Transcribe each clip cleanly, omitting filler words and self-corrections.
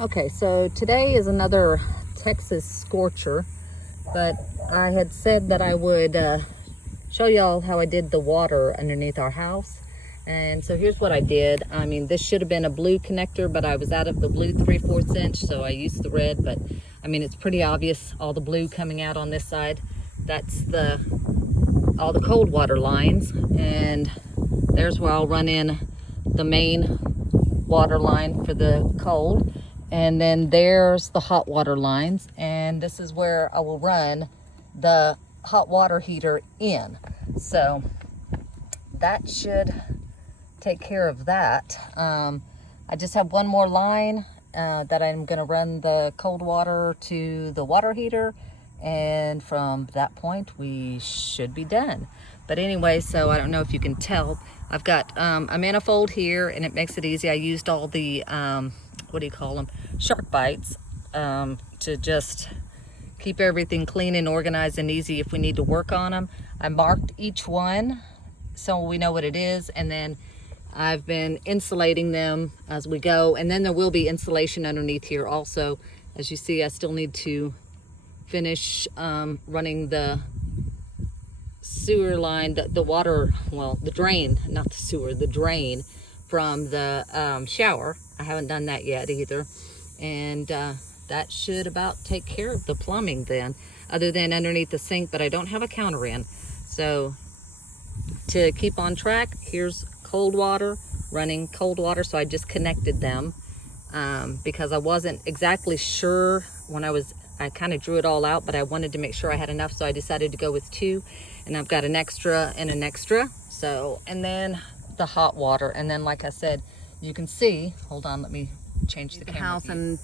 Okay, so today is another Texas scorcher, but I had said that I would show y'all how I did the water underneath our house. And so here's what I did. I mean, this should have been a blue connector, but I was out of the blue 3/4 inch, so I used the red. But I mean, it's pretty obvious, all the blue coming out on this side. That's all the cold water lines, and there's where I'll run in the main water line for the cold, and then there's the hot water lines, and this is where I will run the hot water heater in. So that should take care of that. I just have one more line that I'm going to run the cold water to the water heater, and from that point we should be done. But anyway, so I don't know if you can tell, I've got a manifold here, and it makes it easy. I used all the what do you call them, shark bites, to just keep everything clean and organized and easy if we need to work on them. I marked each one so we know what it is, and then I've been insulating them as we go, and then there will be insulation underneath here also. As you see, I still need to finish running the sewer line, the water, well, the drain, not the sewer, the drain from the shower. I haven't done that yet either, and that should about take care of the plumbing then, other than underneath the sink, but I don't have a counter in. So to keep on track, here's cold water, running cold water, so I just connected them because I wasn't exactly sure when I kind of drew it all out, but I wanted to make sure I had enough, so I decided to go with 2, and I've got an extra and an extra. So, and then the hot water, and then like I said, you can see, hold on, let me change the camera house, and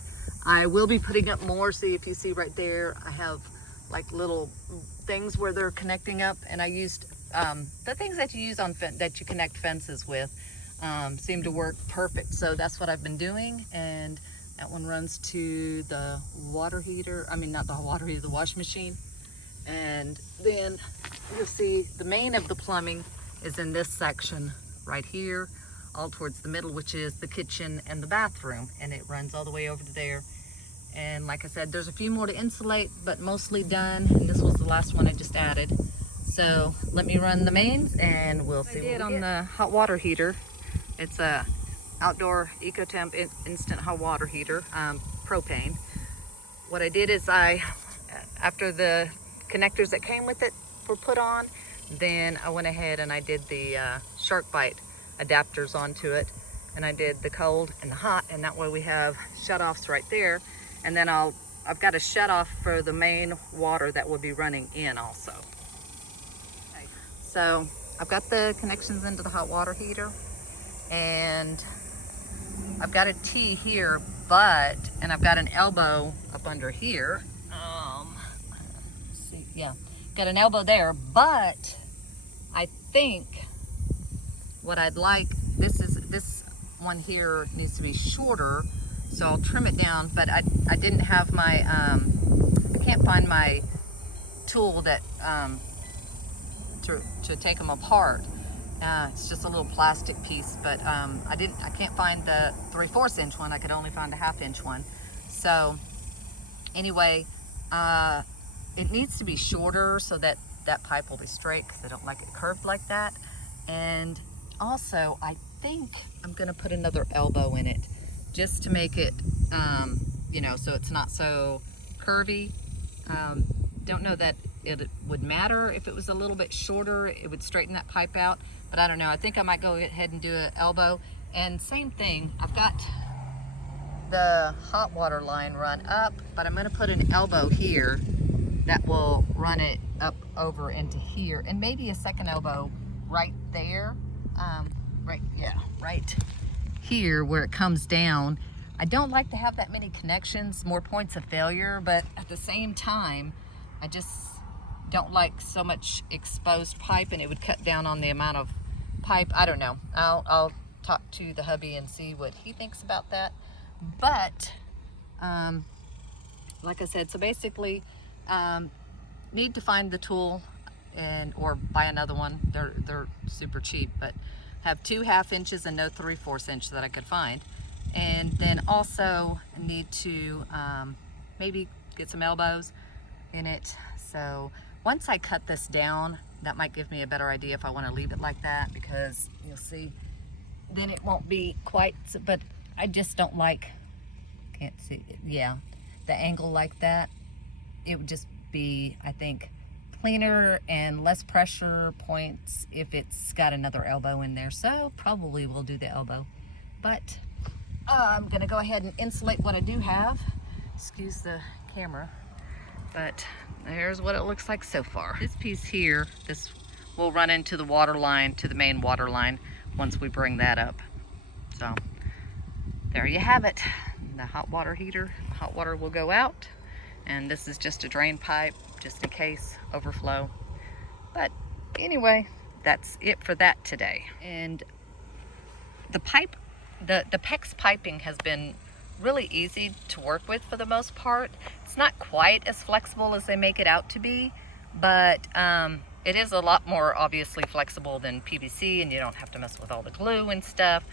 I will be putting up more. See, if you see right there, I have like little things where they're connecting up, and I used the things that you use on that you connect fences with. Seem to work perfect, so that's what I've been doing. And that one runs to the water heater, I mean not the water heater, the wash machine. And then you'll see the main of the plumbing is in this section right here, all towards the middle, which is the kitchen and the bathroom, and it runs all the way over to there. And like I said, there's a few more to insulate, but mostly done, and this was the last one I just added. So let me run the mains and we'll see what we get on the hot water heater. It's a outdoor EcoTemp instant hot water heater, propane. What I did is after the connectors that came with it were put on, then I went ahead and I did the shark bite adapters onto it, and I did the cold and the hot, and that way we have shutoffs right there. And then I've got a shutoff for the main water that will be running in also. Okay. So I've got the connections into the hot water heater, and I've got a T here, and I've got an elbow up under here. Let's see, yeah, got an elbow there, but I think what I'd like, this one here needs to be shorter, so I'll trim it down. But I didn't have my, I can't find my tool that to take them apart. It's just a little plastic piece, but I can't find the 3/4 inch one. I could only find a 1/2 inch one. So anyway, it needs to be shorter so that that pipe will be straight, because I don't like it curved like that. And also, I think I'm gonna put another elbow in it just to make it, you know, so it's not so curvy. Don't know that it would matter if it was a little bit shorter. It would straighten that pipe out, but I don't know. I think I might go ahead and do an elbow. And same thing, I've got the hot water line run up, but I'm gonna put an elbow here that will run it up over into here, and maybe a second elbow right there, right here where it comes down. I don't like to have that many connections, more points of failure, but at the same time, I just don't like so much exposed pipe, and it would cut down on the amount of pipe. I don't know. I'll talk to the hubby and see what he thinks about that. But like I said, so basically need to find the tool or buy another one. They're super cheap, but have 2 1/2 inches and no 3/4 inch that I could find. And then also need to maybe get some elbows in it. So once I cut this down, that might give me a better idea if I want to leave it like that, because you'll see then it won't be quite, but I just don't like, can't see, yeah, the angle like that. It would just be, I think, cleaner and less pressure points if it's got another elbow in there. So probably we'll do the elbow, but I'm gonna go ahead and insulate what I do have. Excuse the camera, but here's what it looks like so far. This piece here, this will run into the water line, to the main water line once we bring that up. So there you have it. The hot water heater, hot water will go out, and this is just a drain pipe just in case overflow. But anyway, that's it for that today. And the pipe, the PEX piping has been really easy to work with for the most part. It's not quite as flexible as they make it out to be, but it is a lot more obviously flexible than PVC, and you don't have to mess with all the glue and stuff.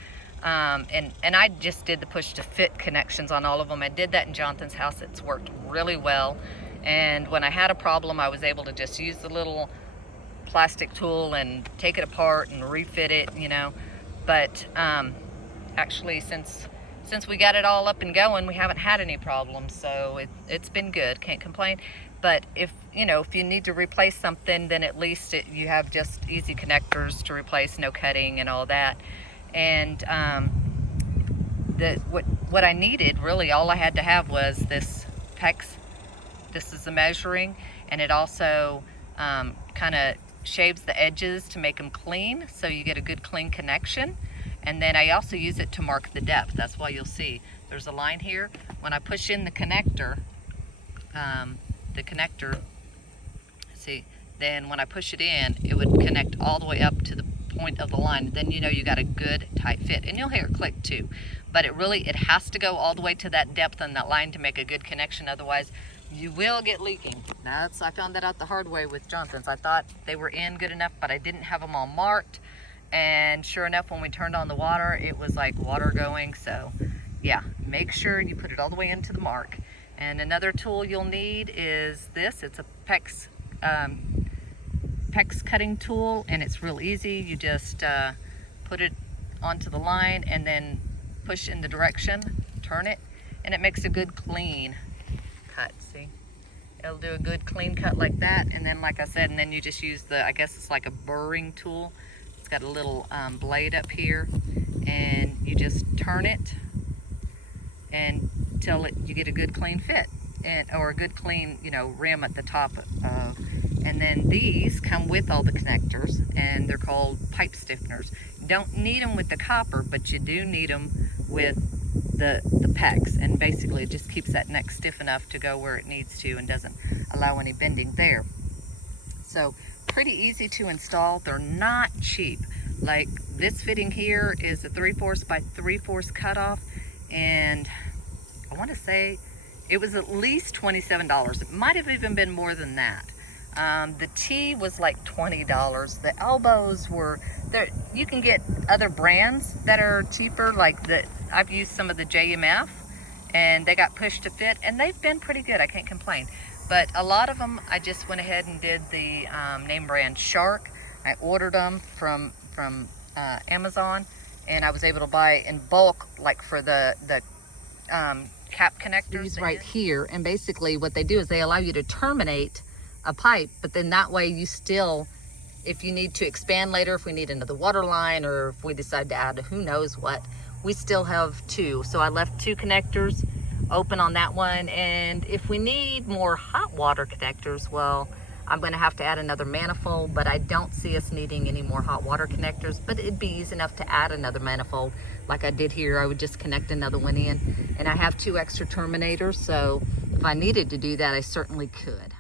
And I just did the push to fit connections on all of them. I did that in Jonathan's house. It's worked really well. And when I had a problem, I was able to just use the little plastic tool and take it apart and refit it, you know. But actually, since we got it all up and going, we haven't had any problems, so it's been good, can't complain. But if you know, if you need to replace something, then at least you have just easy connectors to replace, no cutting and all that. And what I needed, really all I had to have was this PEX. This is the measuring, and it also kind of shaves the edges to make them clean, so you get a good clean connection. And then I also use it to mark the depth. That's why you'll see there's a line here. When I push in the connector, see, then when I push it in, it would connect all the way up to the point of the line. Then you know you got a good tight fit, and you'll hear it click too. But it has to go all the way to that depth on that line to make a good connection. Otherwise, you will get leaking. I found that out the hard way with Johnson's. I thought they were in good enough, but I didn't have them all marked. And sure enough, when we turned on the water, it was like water going. So yeah, make sure you put it all the way into the mark. And another tool you'll need is this. It's a PEX cutting tool, and it's real easy. You just put it onto the line and then push in the direction, turn it, and it makes a good clean cut. See, it'll do a good clean cut like that. And then, like I said, and then you just use I guess it's like a burring tool. It's got a little blade up here, and you just turn it until you get a good clean fit, or a good clean, you know, rim at the top of. And then these come with all the connectors, and they're called pipe stiffeners. You don't need them with the copper, but you do need them with the PEX, and basically it just keeps that neck stiff enough to go where it needs to and doesn't allow any bending there. So pretty easy to install. They're not cheap. Like this fitting here is a 3/4 by 3/4 cutoff, and I want to say it was at least $27. It might have even been more than that. The T was like $20. The elbows were there. You can get other brands that are cheaper, like I've used some of the JMF, and they got pushed to fit, and they've been pretty good. I can't complain. But a lot of them, I just went ahead and did the name brand Shark. I ordered them from Amazon, and I was able to buy in bulk, like for the cap connectors. These right here, and basically what they do is they allow you to terminate a pipe, but then that way you still, if you need to expand later, if we need another water line, or if we decide to add who knows what, we still have two. So I left two connectors open on that one, and if we need more hot water connectors, well, I'm going to have to add another manifold, but I don't see us needing any more hot water connectors. But it'd be easy enough to add another manifold like I did here. I would just connect another one in, and I have two extra terminators, so if I needed to do that, I certainly could.